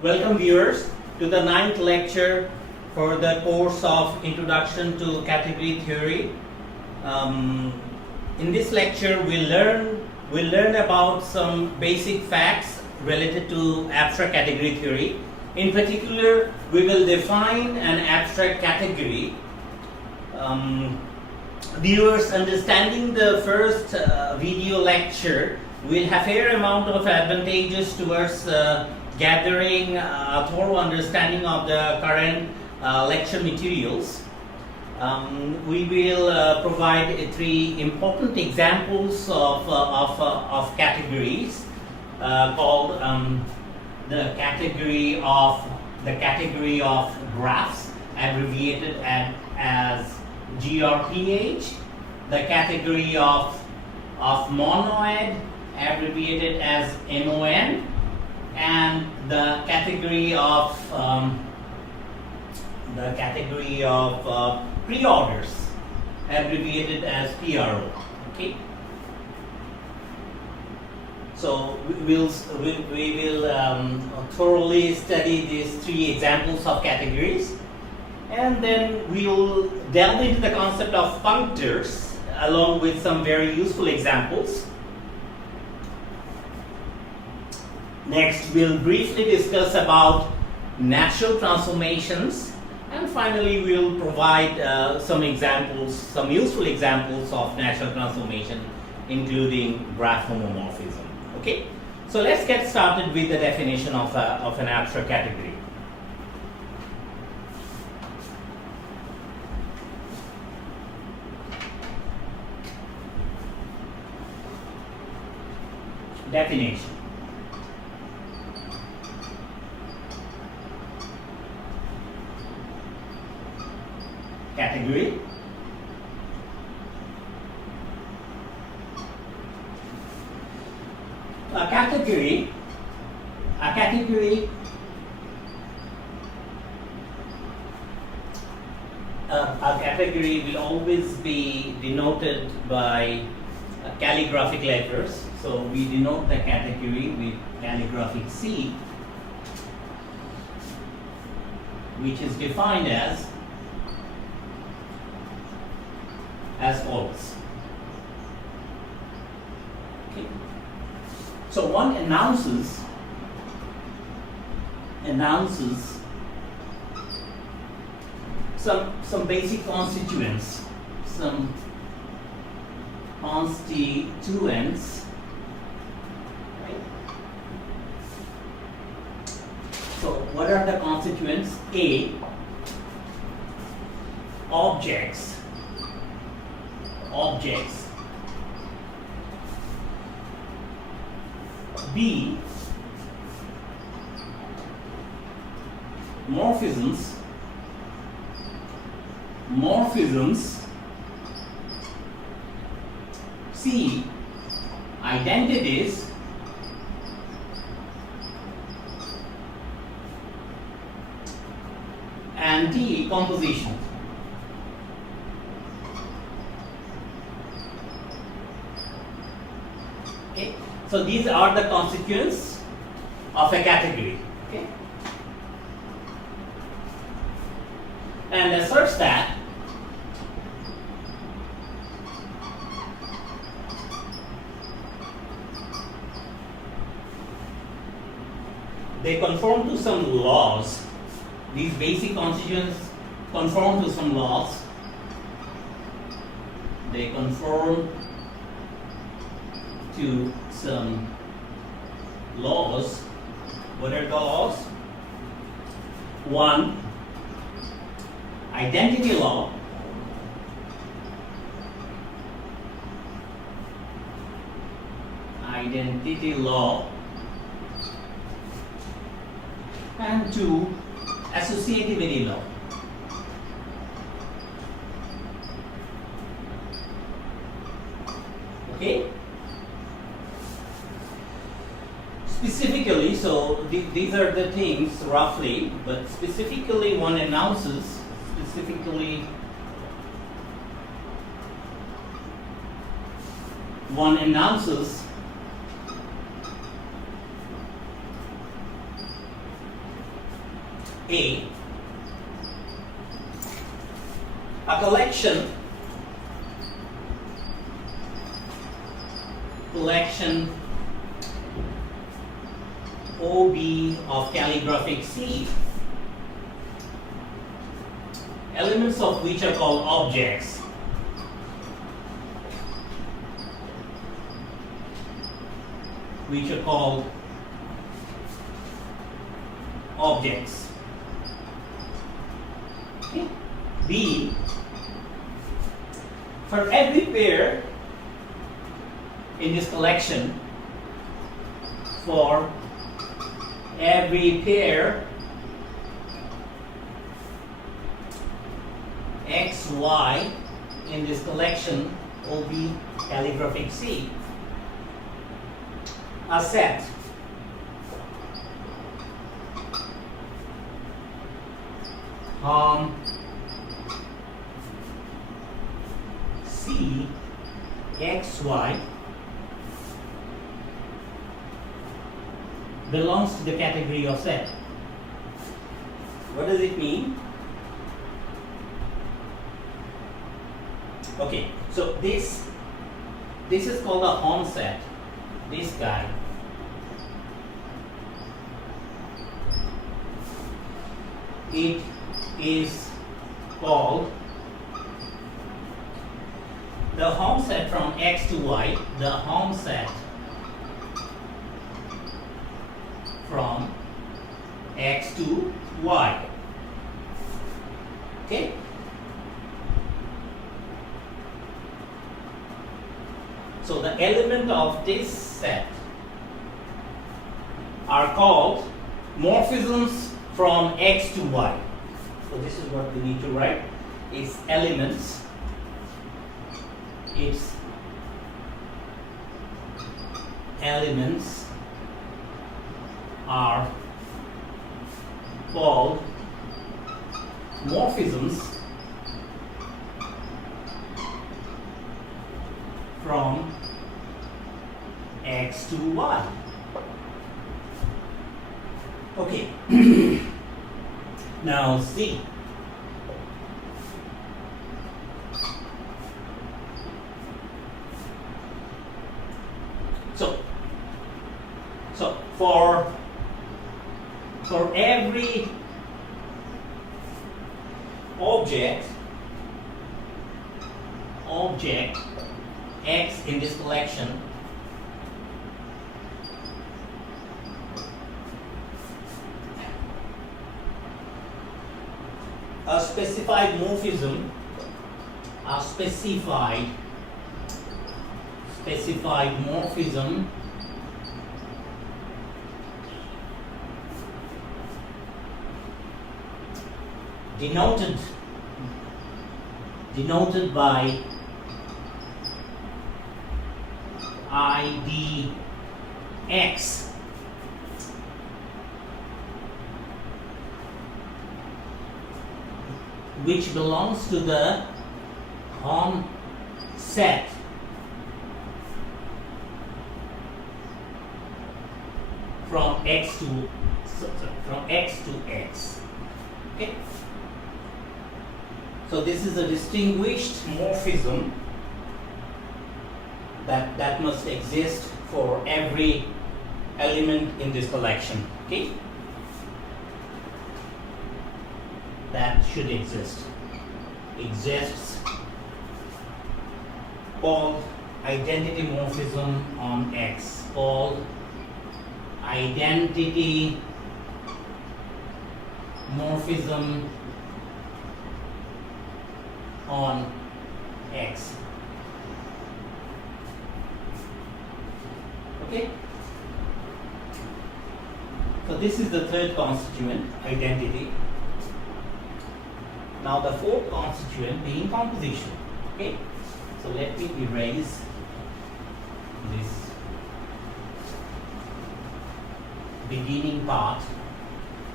Welcome viewers to the 9th lecture for the course of Introduction to Category Theory. In this lecture we'll learn about some basic facts related to abstract category theory. In particular, we will define an abstract category. Viewers, understanding the first video lecture will have a fair amount of advantages towards gathering a thorough understanding of the current lecture materials. We will provide three important examples of categories called the category of graphs, abbreviated as GRPH, the category of monoid, abbreviated as MON, and the category of preorders, abbreviated as PRO. Okay. So we will thoroughly study these three examples of categories, and then we will delve into the concept of functors along with some very useful examples. Next, we'll briefly discuss about natural transformations, and finally we'll provide some useful examples of natural transformation, including graph homomorphism. Okay, so let's get started with the definition of an abstract category. Definition. Category. A category will always be denoted by calligraphic letters. So we denote the category with calligraphic C, which is defined as follows. Okay. So one announces some basic constituents, right? So what are the constituents? A, objects. B, morphisms. C, identities. And D, composition. Okay, so these are the constituents of a category. Okay, and asserts that they conform to some laws. These basic constituents conform to some laws. They conform to some laws. What are the laws? One, identity law. And two, associativity law. Okay. Specifically, so these are the things roughly, but specifically one announces A collection OB of calligraphic C, elements of which are called objects. Which are called objects. Okay. B, for every pair in this collection, for every pair X, Y in this collection OB calligraphic C, a set C X Y belongs to the category of set. What does it mean? Okay, so this is called a Hom set. This guy. It is called the Hom set from X to Y, the Hom set from X to Y. Okay? So the element of this set are called morphisms from X to Y. So this is what we need to write. It's elements. It's elements are called morphisms from X to Y. Okay. Now see. So for every object X in this collection, a specified morphism, denoted by IDX, which belongs to the Hom set from X to X. Okay. So this is a distinguished morphism that must exist for every element in this collection. Okay. That should exist. Exists called identity morphism on X. Called identity morphism on X. Okay. So this is the third constituent, identity. Now the fourth constituent being composition. Okay. So let me erase this beginning part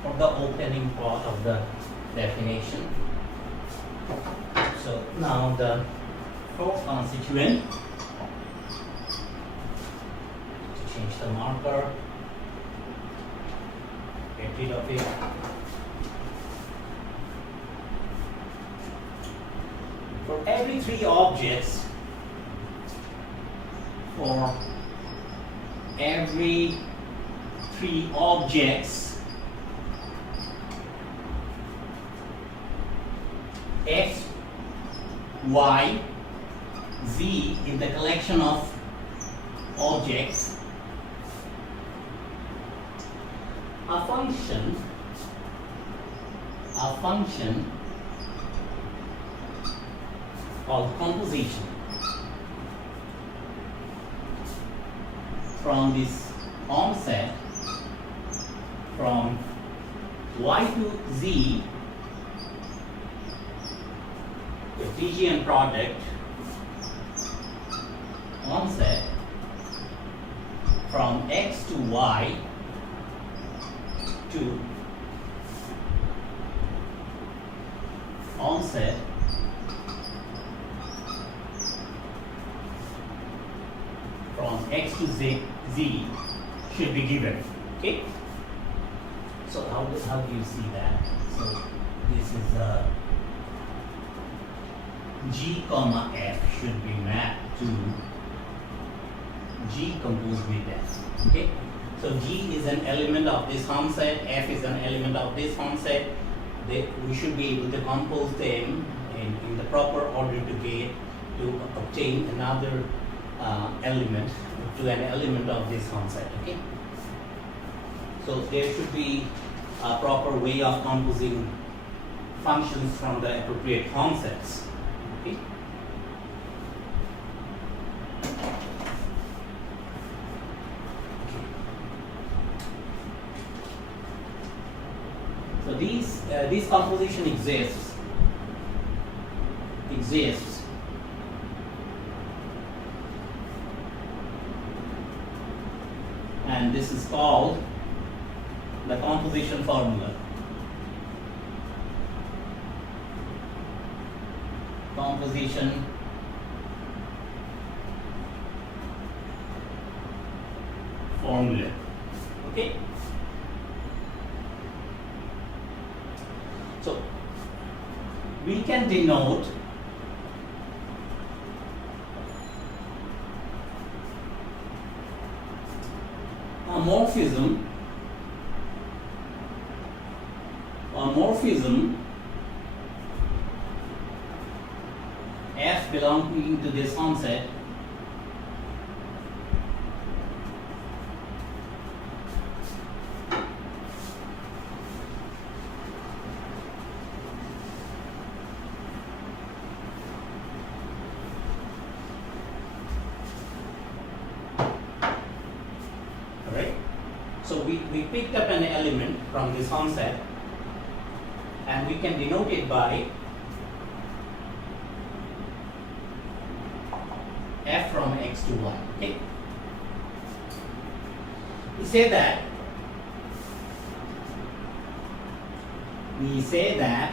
or the opening part of the definition. So now the fourth constituent, to change the marker, get rid of it. for every three objects, for every three objects, x, y, z is the collection of objects, a function called composition from this Hom set from y to z, the Cartesian product Hom set from x to y to Hom set from x to z should be given. Okay. So how do you see that? So this is g comma f should be mapped to g composed with f. Okay. So g is an element of this Hom set, f is an element of this Hom set. We should be able to compose them in the proper order to obtain another element to an element of this Hom set. Okay. So there should be a proper way of composing functions from the appropriate Hom sets. Okay. So this composition exists, and this is called the composition formula. Composition formula. Okay. So we can denote homomorphism f belonging to this Hom set So we picked up an element from this Hom set and we can denote it by f from x to y. Okay. We say that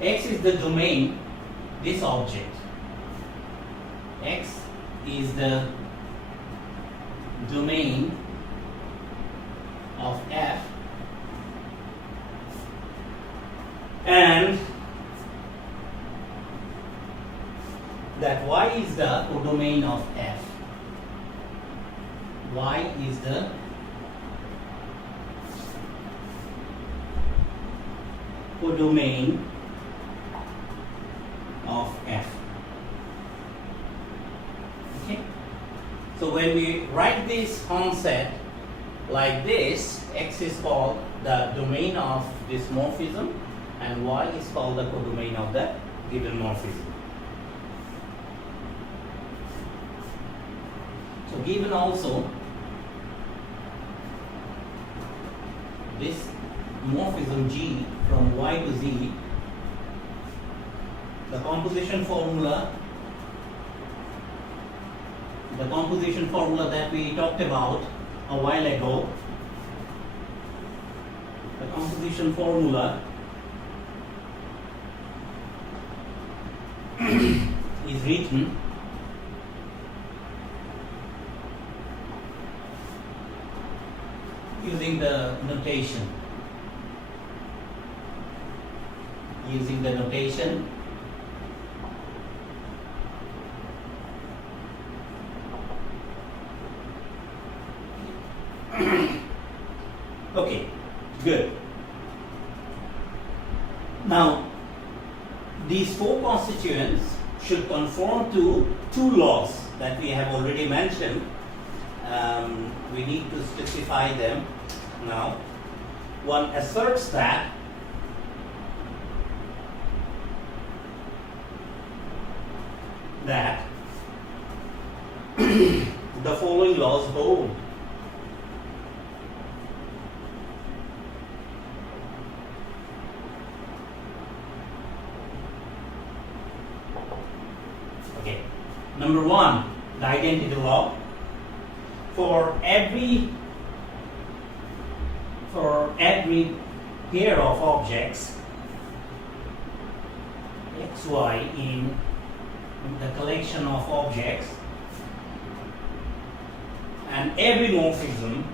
x is the domain, this object. X is the domain of f, and that y is the codomain of f. Y is the codomain of f. Okay. So when we write this Hom set like this, x is called the domain of this morphism and y is called the codomain of the given morphism. So given also this morphism G from y to z, the composition formula that we talked about a while ago, the composition formula is written using the notation using the notation. Okay, good. Now, these four constituents should conform to two laws that we have already mentioned. We need to specify them now. One asserts that the following laws hold. Okay. Number one, the identity law. For every pair of objects xy in the collection of objects, and every morphism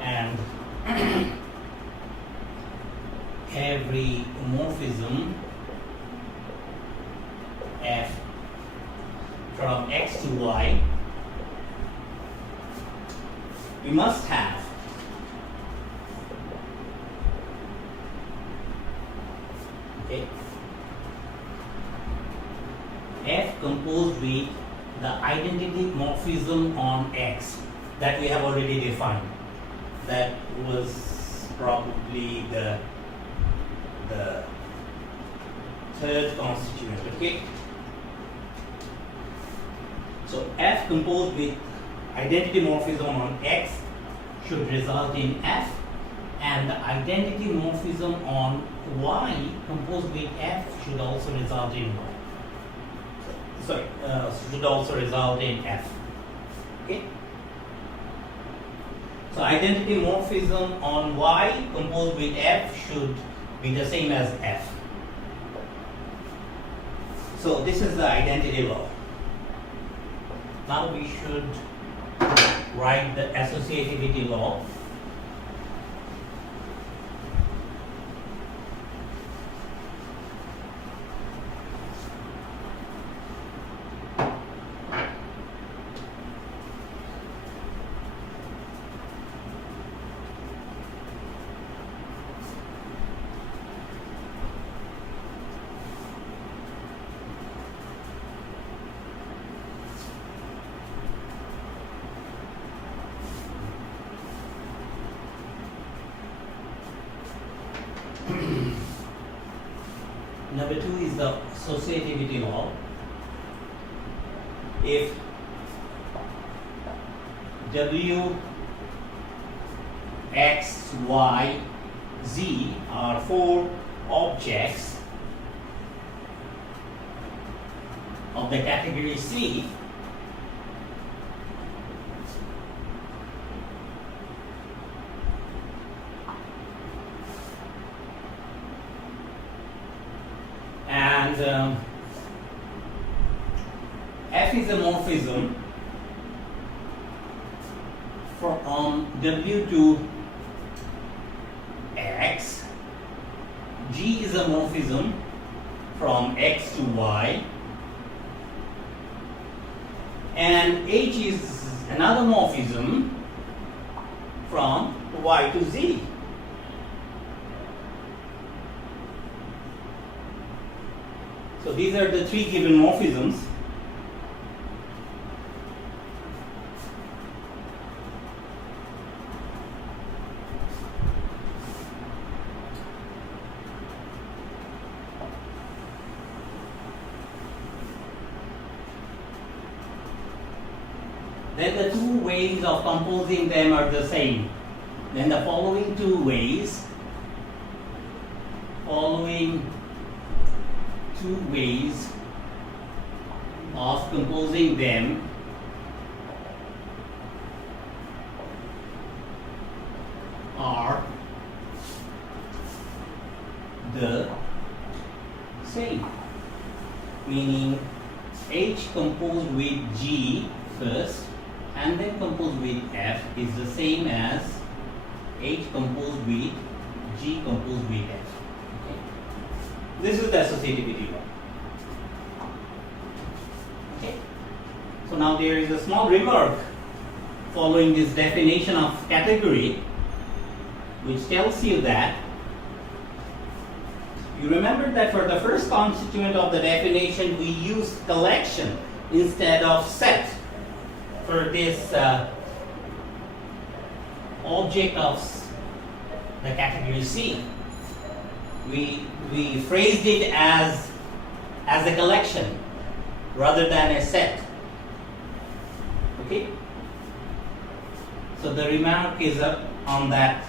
and every morphism f from x to y, we must have f composed with the identity morphism on x that we have already defined. That was probably the third constituent. Okay. So f composed with identity morphism on x should result in f, and the identity morphism on y composed with f should also result in y. Should also result in f. Okay. So identity morphism on y composed with f should be the same as f. So this is the identity law. Now we should write the associativity law. Number two is the associativity law. If W, X, Y, Z are four objects of the category C, and F is a morphism from W to X, G is a morphism from X to Y, and H is another morphism from Y to Z. So these are the three given morphisms. Then the two ways of composing them are the same. Then the following two ways of composing them are the same, meaning H composed with G first and then composed with F is the same as H composed with G composed with F. Okay. This is the associativity law. Okay. So now there is a small remark following this definition of category, which tells you that you remember that for the first constituent of the definition we used collection instead of set for this object of the category C. We phrased it as a collection rather than a set. Okay. So the remark is on that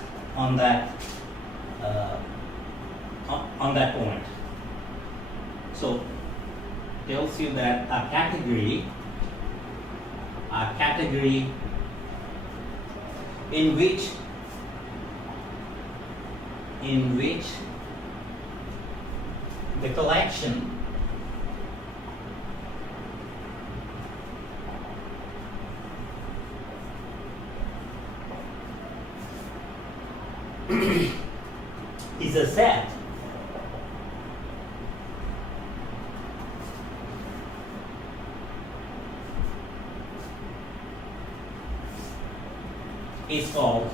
point. So tells you that a category in which the collection is a set is called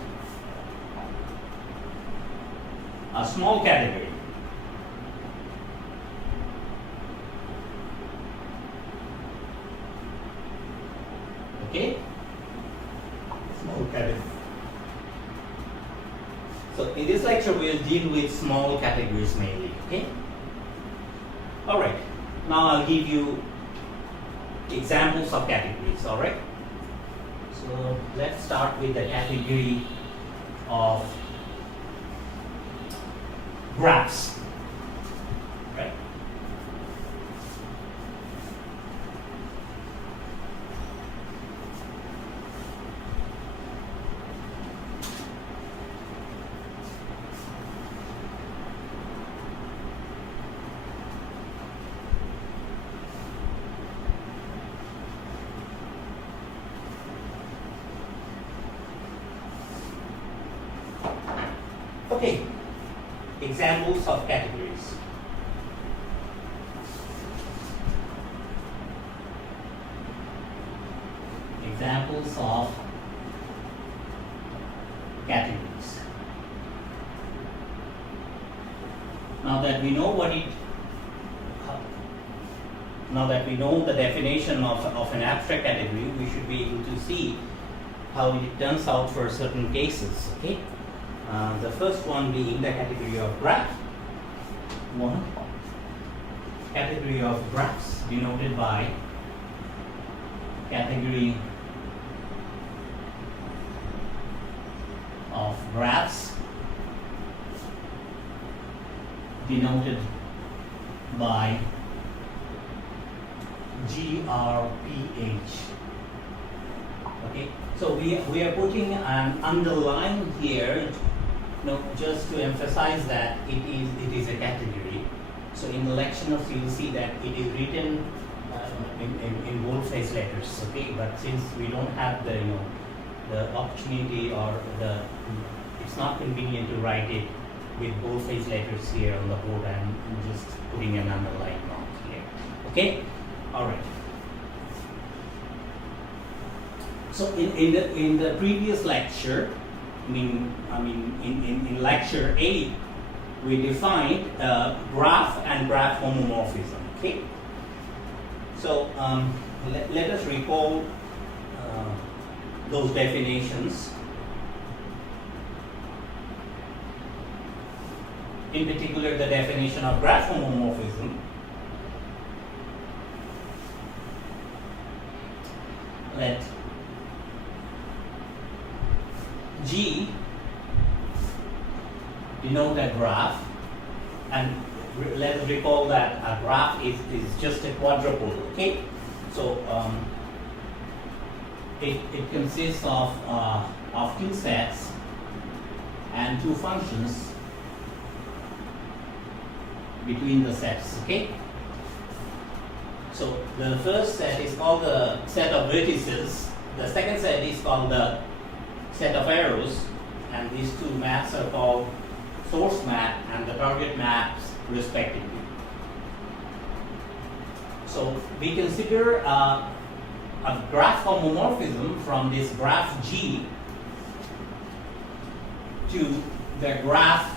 a small category. Okay? Small category. So in this lecture we'll deal with small categories mainly. Okay? Alright. Now I'll give you examples of categories. Alright? So let's start with the category of graphs. Right? Okay, examples of categories. Examples of categories. Now that we know the definition of an abstract category, we should be able to see how it turns out for certain cases. Okay. The first one being the category of graph. One, category of graphs denoted by category of graphs denoted by GRPH. Okay, so we are putting an underline here, just to emphasize that it is a category. So in the lectionnotes you will see that it is written in bold-faced letters. Okay, but since we don't have the opportunity or it's not convenient to write it with bold-faced letters here on the board, I'm just putting an underline mark here. Okay, all right. So in the previous lecture, in lecture 8, we defined graph and graph homomorphism. Okay. So let us recall those definitions. In particular, the definition of graph homomorphism. Let G denote a graph, and let us recall that a graph is just a quadrupole. Okay, so it consists of two sets and two functions between the sets. Okay, so the first set is called the set of vertices, the second set is called the set of arrows, and these two maps are called source map and the target maps respectively. So we consider a graph homomorphism from this graph G to the graph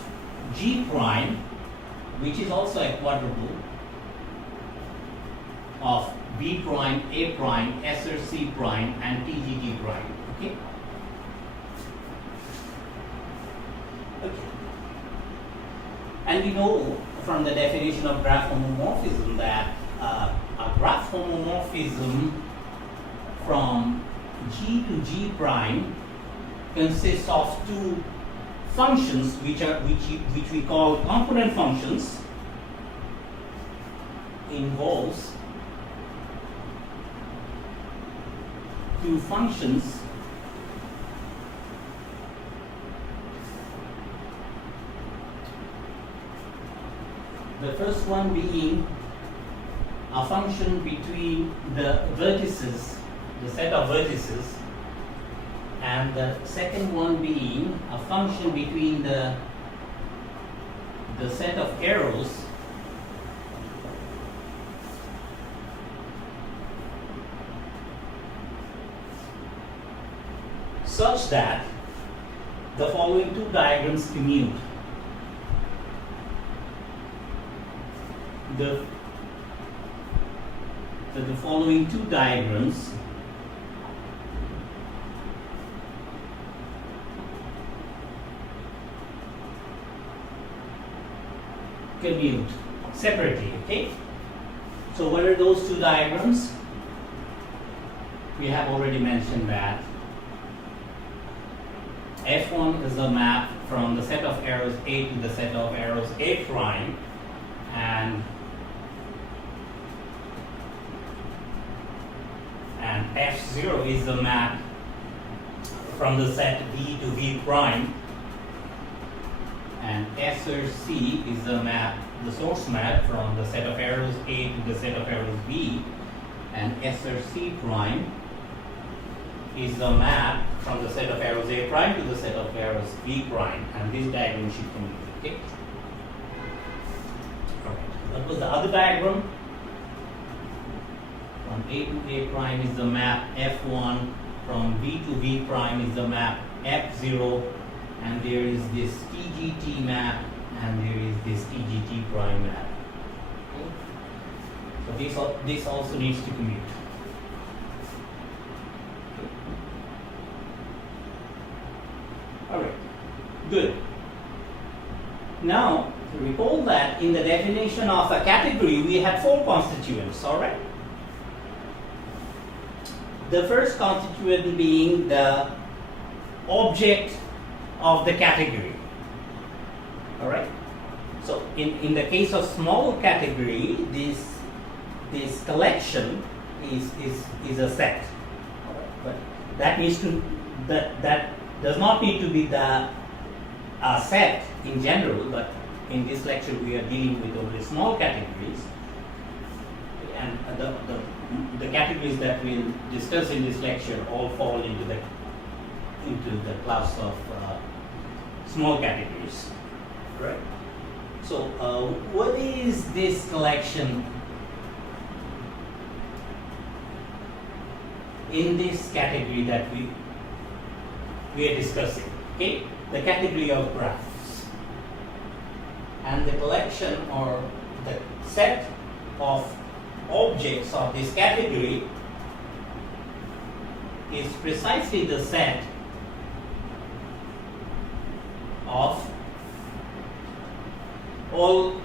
G prime, which is also a quadruple of B prime, A prime, SRC prime, and TGT prime. Okay. Okay. And we know from the definition of graph homomorphism that a graph homomorphism from G to G prime consists of two functions which we call component functions. Involves two functions the first one being a function between the vertices, the set of vertices, and the second one being a function between the set of arrows such that the following two diagrams commute. The following two diagrams commute separately. Okay, so what are those two diagrams? We have already mentioned that F1 is a map from the set of arrows A to the set of arrows A prime, and F0 is the map from the set V to V prime, and SRC is the map, the source map from the set of arrows A to the set of arrows B, and SRC prime is the map from the set of arrows A prime to the set of arrows B prime, and this diagram should commute. Okay. What was the other diagram? From A to A prime is the map F1, from B to V prime is the map F0, and there is this TGT map, and there is this TGT prime map. Okay. So this also needs to commute. Okay. Alright, good. Now, recall that in the definition of a category, we had four constituents, alright? The first constituent being the object of the category, alright? So, in the case of small category, this collection is a set, but that needs to, that does not need to be the set in general, but in this lecture we are dealing with only small categories, and the categories that we'll discuss in this lecture all fall into the class of small categories, right? So what is this collection in this category that we are discussing? Okay, the category of graphs, and the collection or the set of objects of this category is precisely the set of all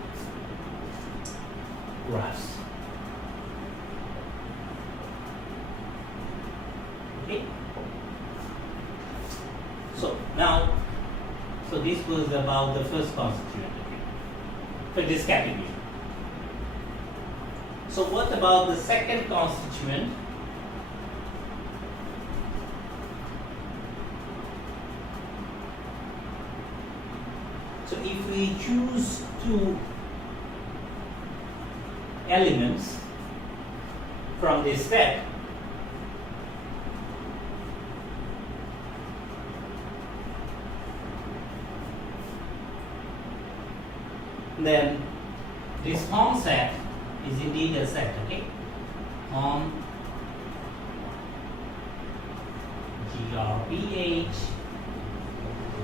graphs. Okay. So now, so this was about the first constituent, okay, for this category. So what about the second constituent? So if we choose two elements from this set, then this Hom set is indeed a set, okay? Hom GRPH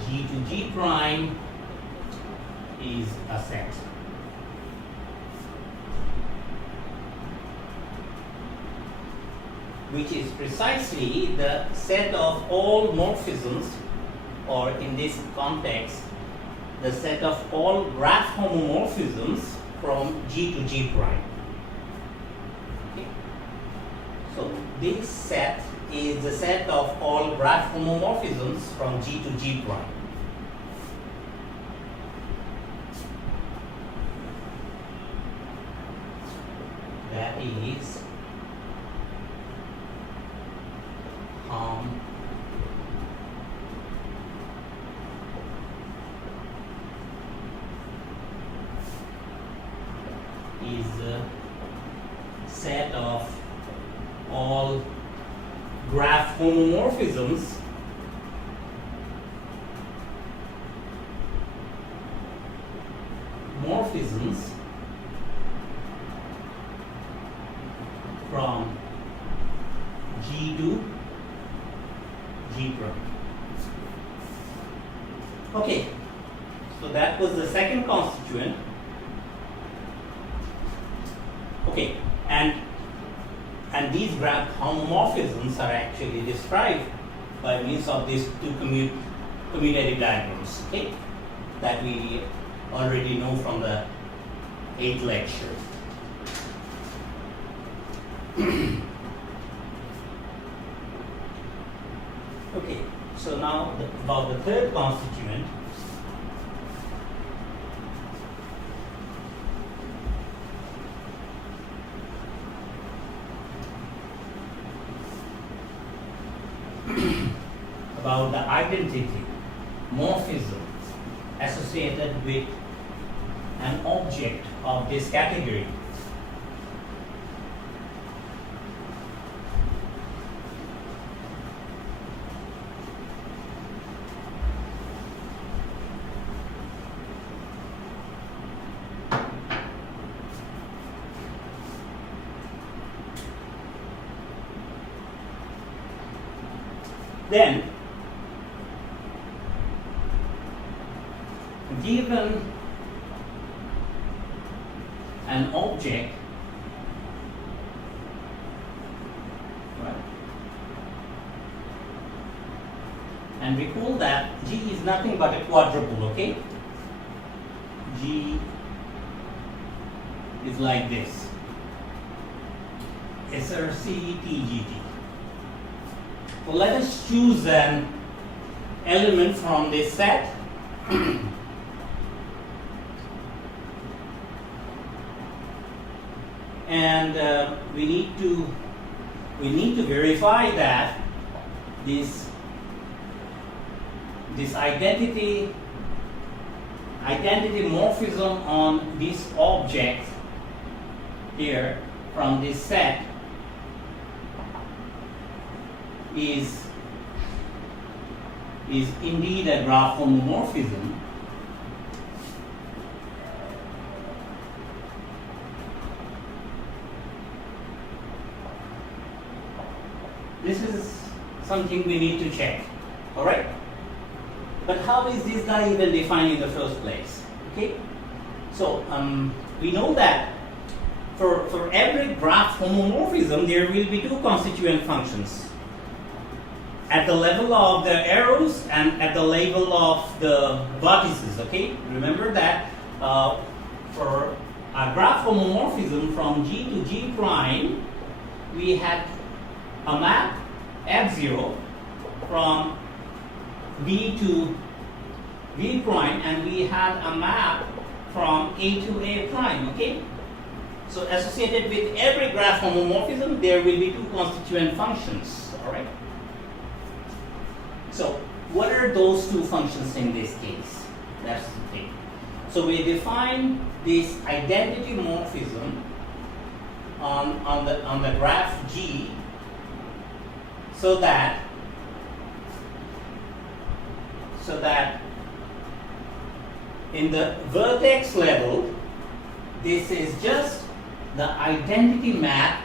G to G prime is a set. Which is precisely the set of all morphisms, or in this context, the set of all graph homomorphisms from G to G prime. Okay. So this set is the set of all graph homomorphisms from G to G prime. That is is a set of all graph homomorphisms from G to G prime. Okay, so that was the second constituent. Okay, and these graph homomorphisms are actually described by means of these two commutative diagrams, okay, that we already know from the 8th lecture. Okay, so now about the third constituent. About the identity morphism associated with an object of this category. Then, given an object, right, and recall that G is nothing but a quadruple, okay? G is like this, SRC TGT. So let us choose an element from this set and we need to verify that this identity morphism on this object here from this set is indeed a graph homomorphism. This is something we need to check, all right? But how is this guy even defined in the first place? Okay, so we know that for every graph homomorphism there will be two constituent functions at the level of the arrows and at the level of the vertices. Okay, remember that for a graph homomorphism from G to G prime, we had a map F0 from V to V prime, and we had a map from A to A prime. Okay, so associated with every graph homomorphism there will be two constituent functions. All right. So what are those two functions in this case? That's the thing. So we define this identity morphism on the graph G so that in the vertex level, this is just the identity map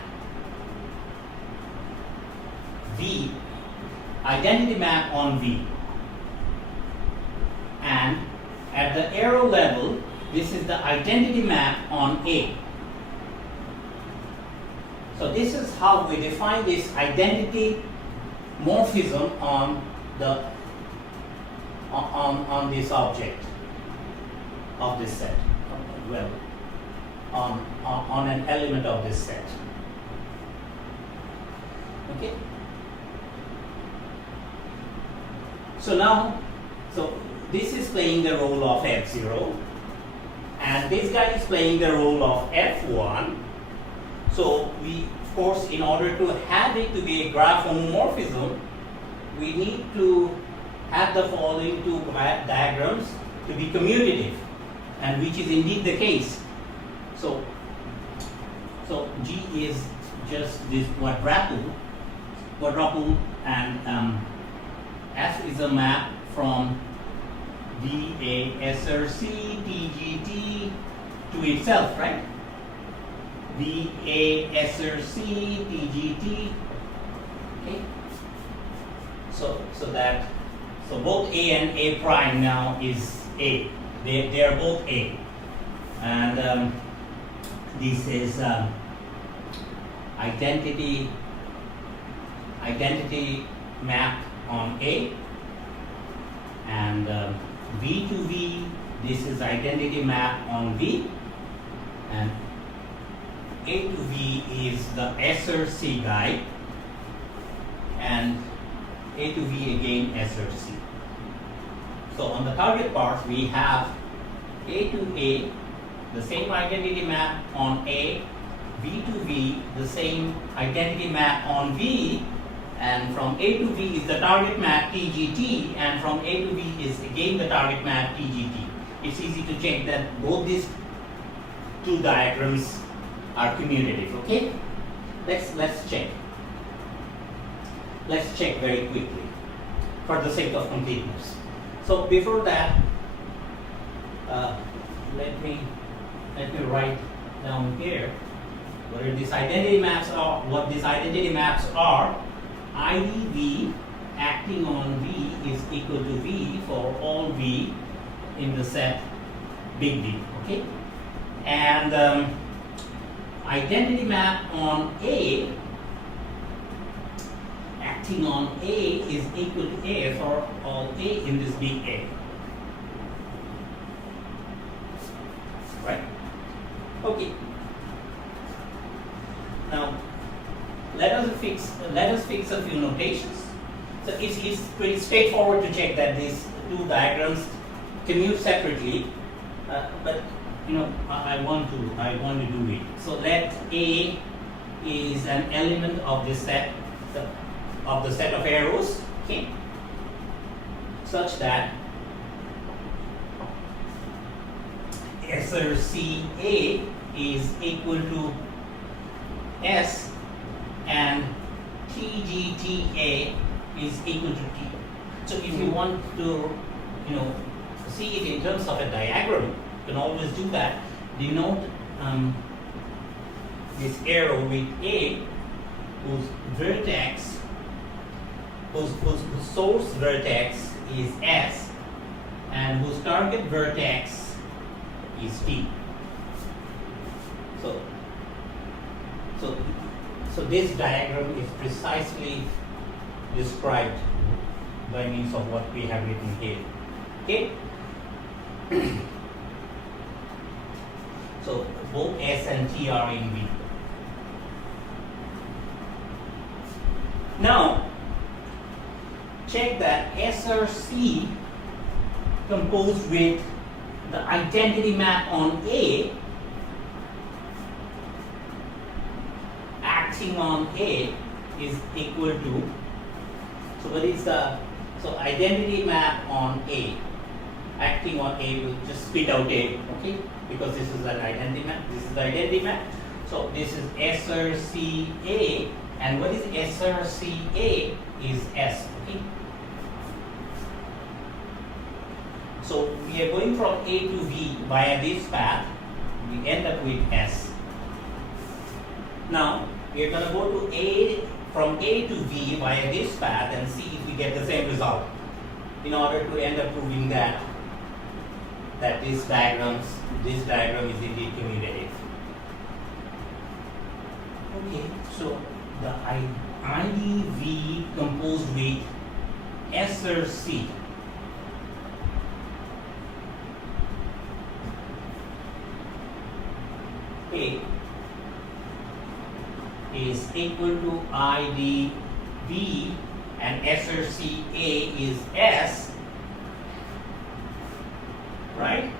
V, identity map on V. And at the arrow level, this is the identity map on A. So this is how we define this identity morphism on the on this object of this set. Well, on an element of this set. Okay. So now, this is playing the role of F0, and this guy is playing the role of F1. So we, of course, in order to have it to be a graph homomorphism, we need to have the following two diagrams to be commutative, and which is indeed the case. So G is just this quadruple, and F is a map from VA SRC TGT to itself, right? VA SRC TGT. Okay. So both A and A prime now is A. They are both A, and this is identity map on A, and V to V, this is identity map on V, and A to V is the SRC guy, and A to V again SRC. So on the target part, we have A to A, the same identity map on A, V to V, the same identity map on V, and from A to V is the target map TGT, and from A to V is again the target map TGT. It's easy to check that both these two diagrams are commutative. Okay, let's check. Let's check very quickly for the sake of completeness. So before that, let me write down here what these identity maps are. What these identity maps are: IDV acting on V is equal to V for all V in the set big V. Okay, and identity map on A acting on A is equal to A for all A in this big A. Right? Okay. Now let us fix a few notations. So it's pretty straightforward to check that these two diagrams commute separately, but I want to do it. So let A is an element of this set, of the set of arrows, okay, such that SRC A is equal to S and TGTA is equal to T. So if you want to see it in terms of a diagram, you can always do that. Denote this arrow with A whose vertex, whose source vertex is S and whose target vertex is T. So this diagram is precisely described by means of what we have written here. Okay? So both S and T are in V. Now check that SRC composed with the identity map on A acting on A is equal to, so what is the, so identity map on A acting on A will just spit out A, okay, because this is an identity map, this is the identity map. So this is SRCA, and what is SRCA is S, okay. So we are going from A to V via this path, we end up with S. Now we are going to go to from A to V via this path and see if we get the same result, in order to end up proving that this diagram is indeed commutative. Okay, so the IDV composed with S or C. A is equal to IDV and S or C A is S, right?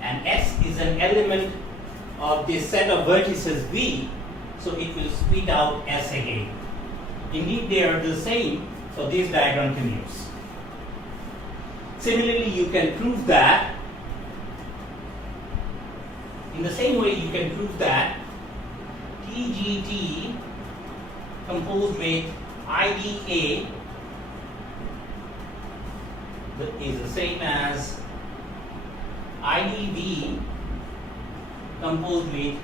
And S is an element of this set of vertices V, so it will spit out S again. Indeed, they are the same, so this diagram commutes. Similarly, you can prove that, in the same way you can prove that TGT composed with IDA is the same as IDV composed with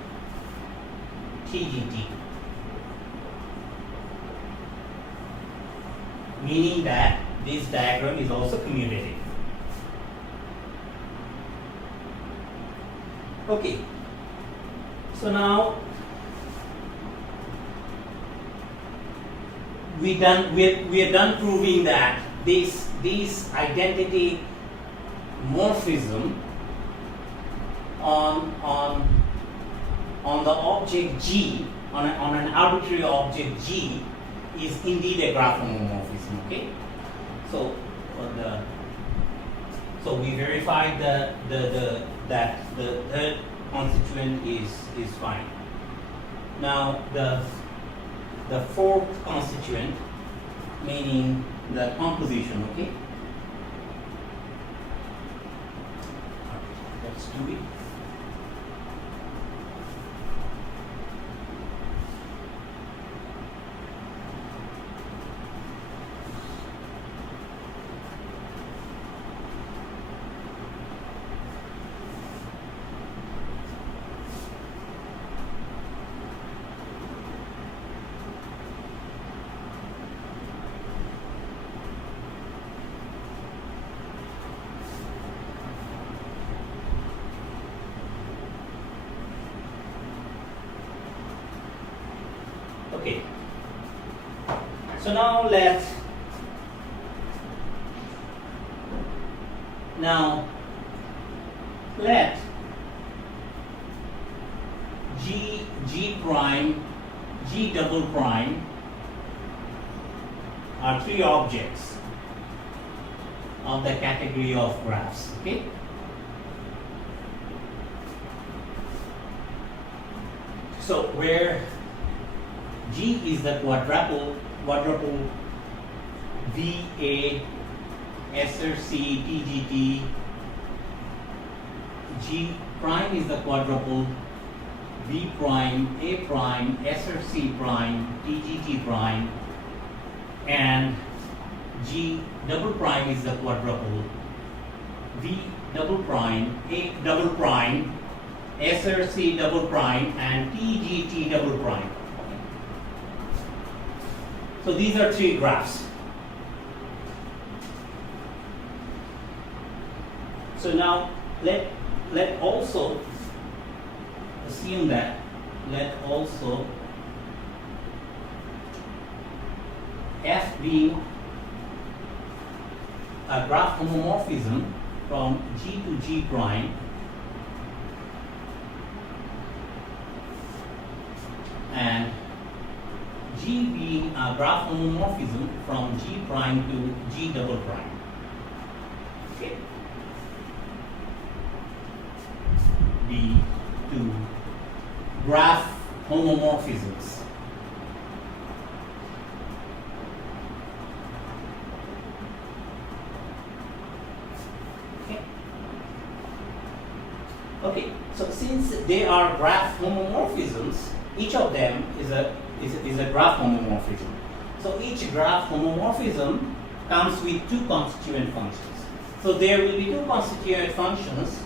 TGT, meaning that this diagram is also commutative. Okay, so now we are done proving that this identity morphism on the object G, on an arbitrary object G, is indeed a graph homomorphism. Okay, so we verified that the third constituent is fine. Now the fourth constituent, meaning the composition. Okay, let's do it. Okay, so now let G prime, G double prime are three objects of the category of graphs. Okay, so where G is the quadruple VA, SRC, TGT. G prime is the quadruple V prime, A prime, SRC prime, TGT prime, and G double prime is the quadruple V double prime, A double prime, SRC double prime, and TGT double prime. So these are three graphs. So now let also assume that F being a graph homomorphism from G to G prime, and G being a graph homomorphism from G prime to G double prime. Okay. Be two graph homomorphisms. Okay. Okay. So since they are graph homomorphisms, each of them is a graph homomorphism. So each graph homomorphism comes with two constituent functions. So there will be two constituent functions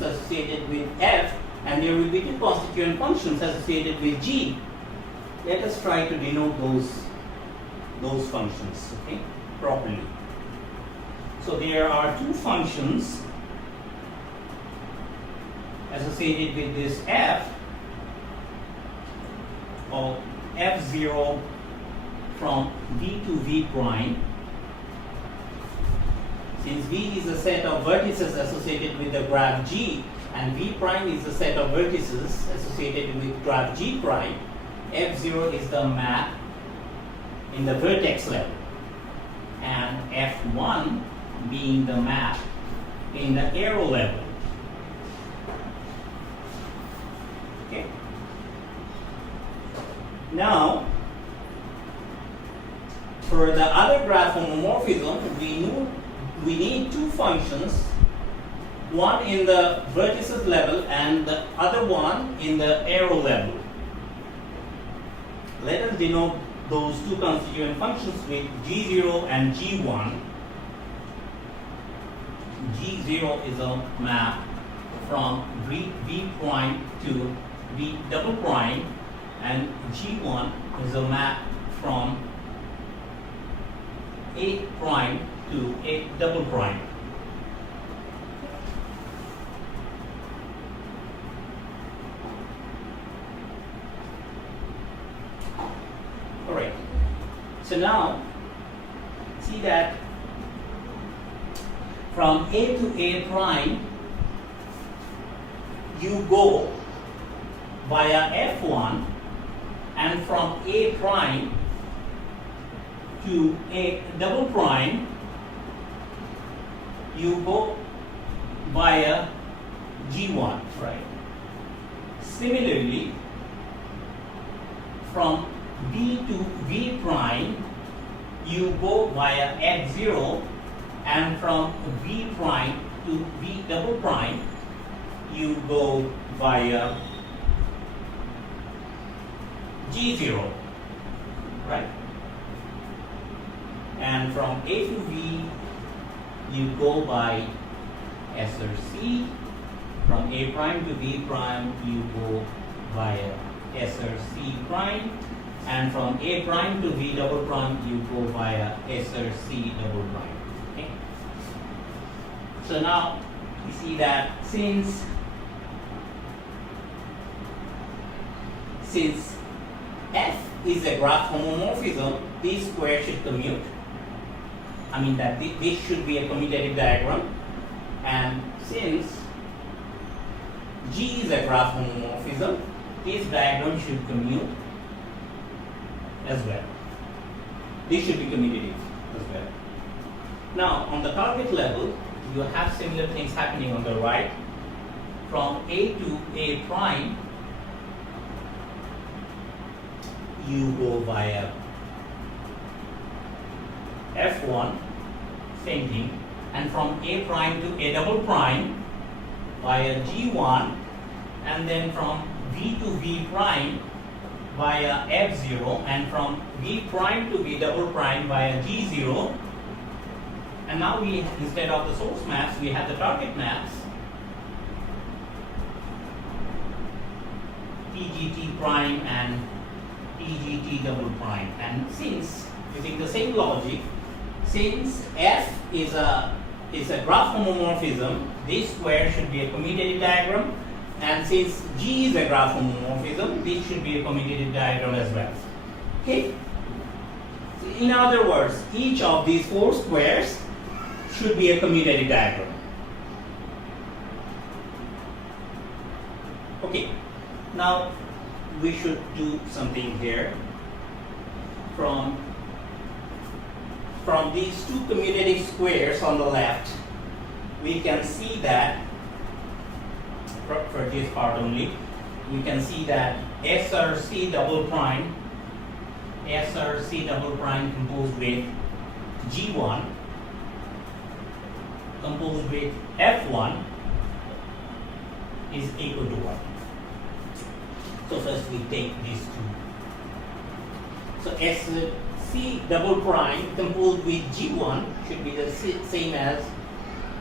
associated with f, and there will be two constituent functions associated with g. Let us try to denote those functions, okay, properly. So there are two functions associated with this f of f0 from v to v prime. Since v is a set of vertices associated with the graph g and v prime is a set of vertices associated with graph g prime, f0 is the map in the vertex level and f1 being the map in the arrow level. Okay. Now, for the other graph homomorphism, we need two functions, one in the vertices level and the other one in the arrow level. Let us denote those two constituent functions with g0 and g1. g0 is a map from v prime to v double prime, and g1 is a map from a prime to a double prime. Alright, so now see that from a to a prime you go via f1, and from a prime to a double prime you go via g1, right? Similarly, from v to v prime you go via f0, and from v prime to v double prime you go via g0, right? And from a to v you go by S or C. From a prime to v prime you go via S or C prime, and from a prime to v double prime you go via S or C double prime. Okay. So now you see that since f is a graph homomorphism, these squares should commute. I mean that this should be a commutative diagram, and since G is a graph homomorphism, this diagram should commute as well. This should be commutative as well. Now on the target level, you have similar things happening on the right. From A to A prime, you go via F1, same thing, and from A prime to A double prime via G1, and then from V to V prime via F0, and from V prime to V double prime via G0. And now we, instead of the source maps, we have the target maps, TGT prime and TGT double prime. And since, using the same logic, since F is a graph homomorphism, this square should be a commutative diagram, and since G is a graph homomorphism, this should be a commutative diagram as well. Okay? So in other words, each of these four squares should be a commutative diagram. Okay, now we should do something here. From these two commutative squares on the left, we can see that, for this part only, we can see that SRC double prime composed with G1 composed with F1 is equal to 1. So first we take these two. So SC C double prime composed with G1 should be the same as,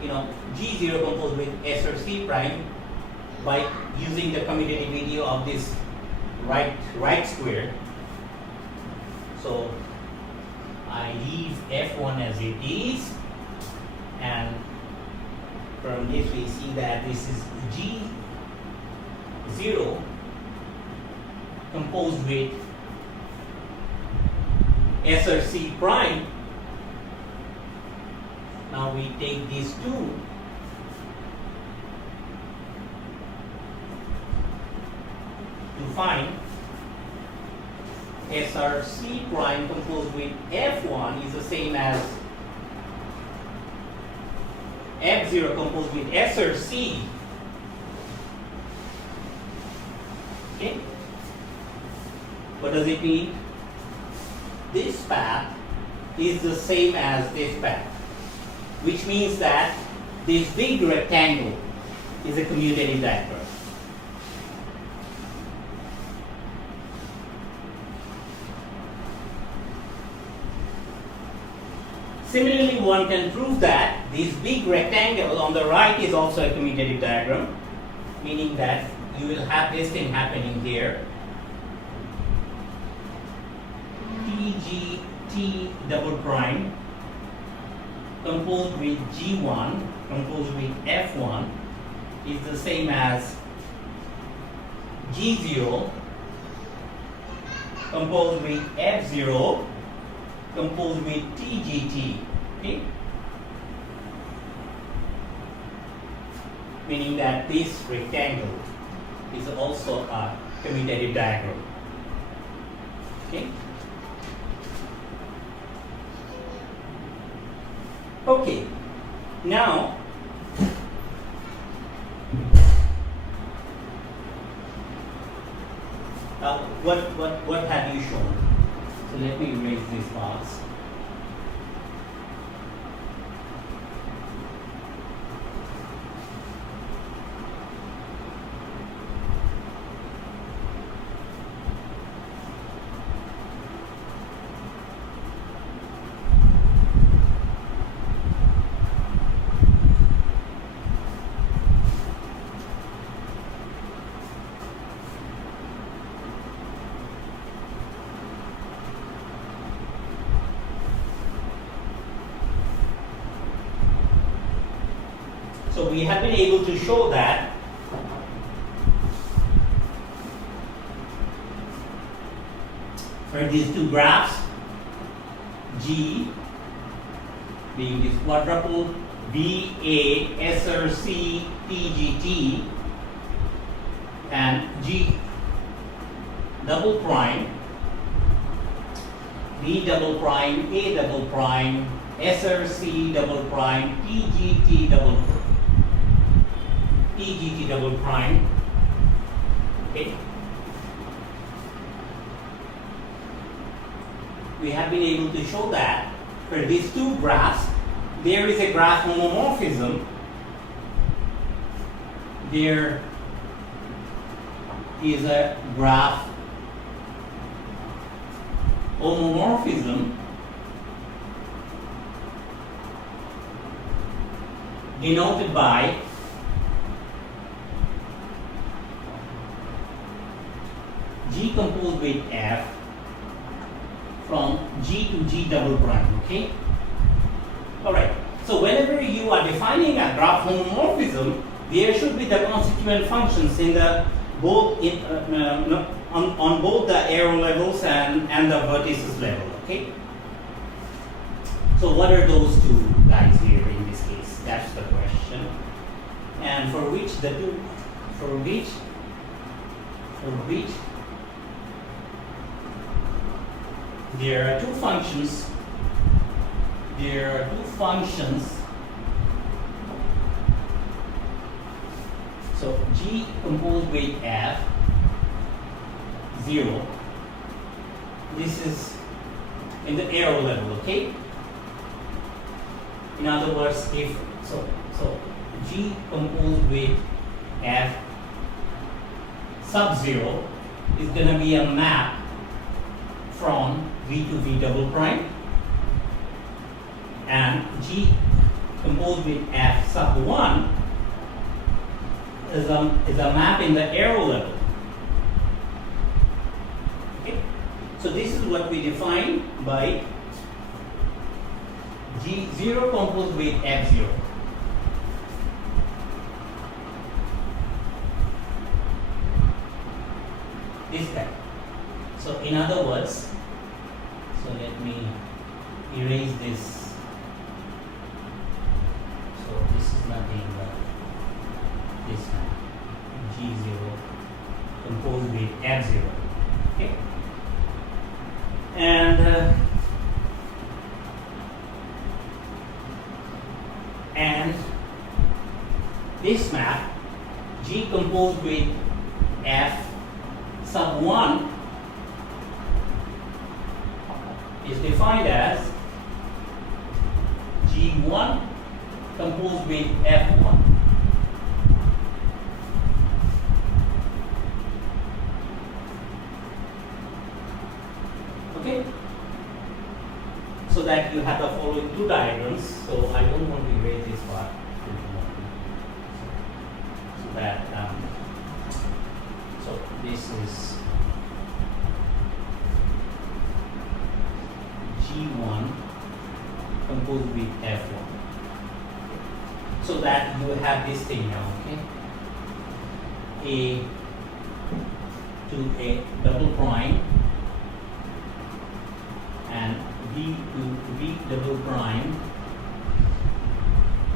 G0 composed with S or C prime by using the commutativity of this right square. So I leave F1 as it is, and from this we see that this is G0 composed with S or C prime. Now we take these two to find S or C prime composed with F1 is the same as F0 composed with S or C. Okay? What does it mean? This path is the same as this path, which means that this big rectangle is a commutative diagram. Similarly, one can prove that this big rectangle on the right is also a commutative diagram, meaning that you will have this thing happening here. T double prime composed with G1 composed with F1 is the same as G0 composed with F0 composed with TGT. Okay? Meaning that this rectangle is also a commutative diagram. Okay? Okay, now what have you shown? So let me erase this box. So we have been able to show that for these two graphs, G being this quadruple, BA, SRC, TGT, and G double prime, B double prime, A double prime, SRC double prime, TGT double prime. Okay. We have been able to show that for these two graphs, there is a graph homomorphism. There is a graph homomorphism denoted by G composed with F from G to G double prime. Okay. All right. So whenever you are defining a graph homomorphism, there should be the constituent functions in the on both the arrow levels and the vertices level. Okay. So what are those two guys here in this case? That's the question. And for which there are two functions. So G composed with F 0. This is in the arrow level, okay? In other words, if so G composed with F sub 0 is going to be a map from V to V double prime, and G composed with F sub 1 is a map in the arrow level. Okay? So this is what we define by G0 composed with F0. This guy. So in other words, so let me erase this. So this is nothing but this one, G0 composed with F0. Okay, and this map G composed with F sub 1 is defined as G1 composed with F1. Okay? So that you have the following two diagrams. So I don't want to erase this part. So that so this is G1 composed with F1. So that you have this thing now, okay? A to A double prime and B to B double prime.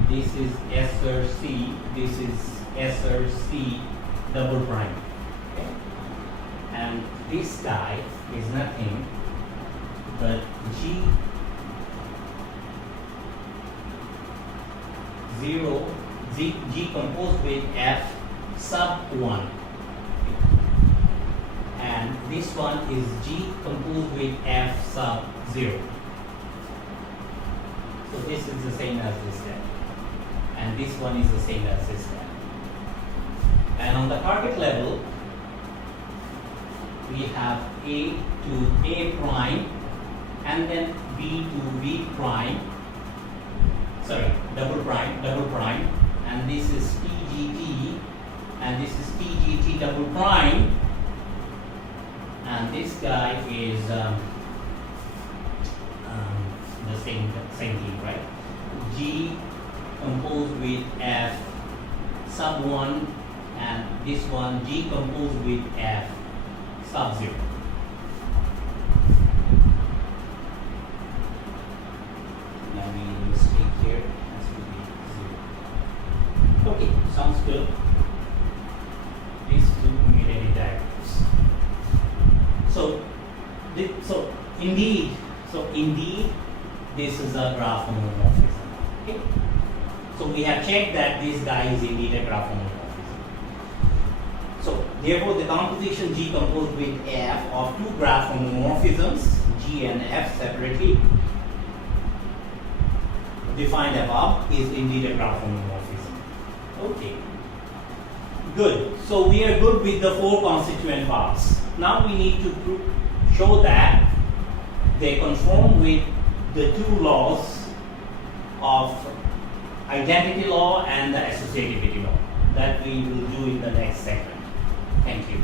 This is S or C, this is S or C double prime. Okay? And this guy is nothing but G composed with F sub 1. And this one is G composed with F sub 0. So this is the same as this guy. And this one is the same as this guy. And on the target level, we have A to A prime and then B to B prime, sorry, double prime, and this is PGT and this is PGT double prime, and this guy is the same thing, right? G composed with F sub 1 and this one G composed with F sub 0. I made a mistake here. It has to be 0. Okay, sounds good. These two unity diagrams. So indeed, this is a graph homomorphism. Okay. So we have checked that this guy is indeed a graph homomorphism. So therefore, the composition G composed with F of two graph homomorphisms, G and F separately, defined above, is indeed a graph homomorphism. Okay. Good. So we are good with the four constituent parts. Now we need to show that they conform with the two laws of identity law and the associativity law that we will do in the next segment. Thank you.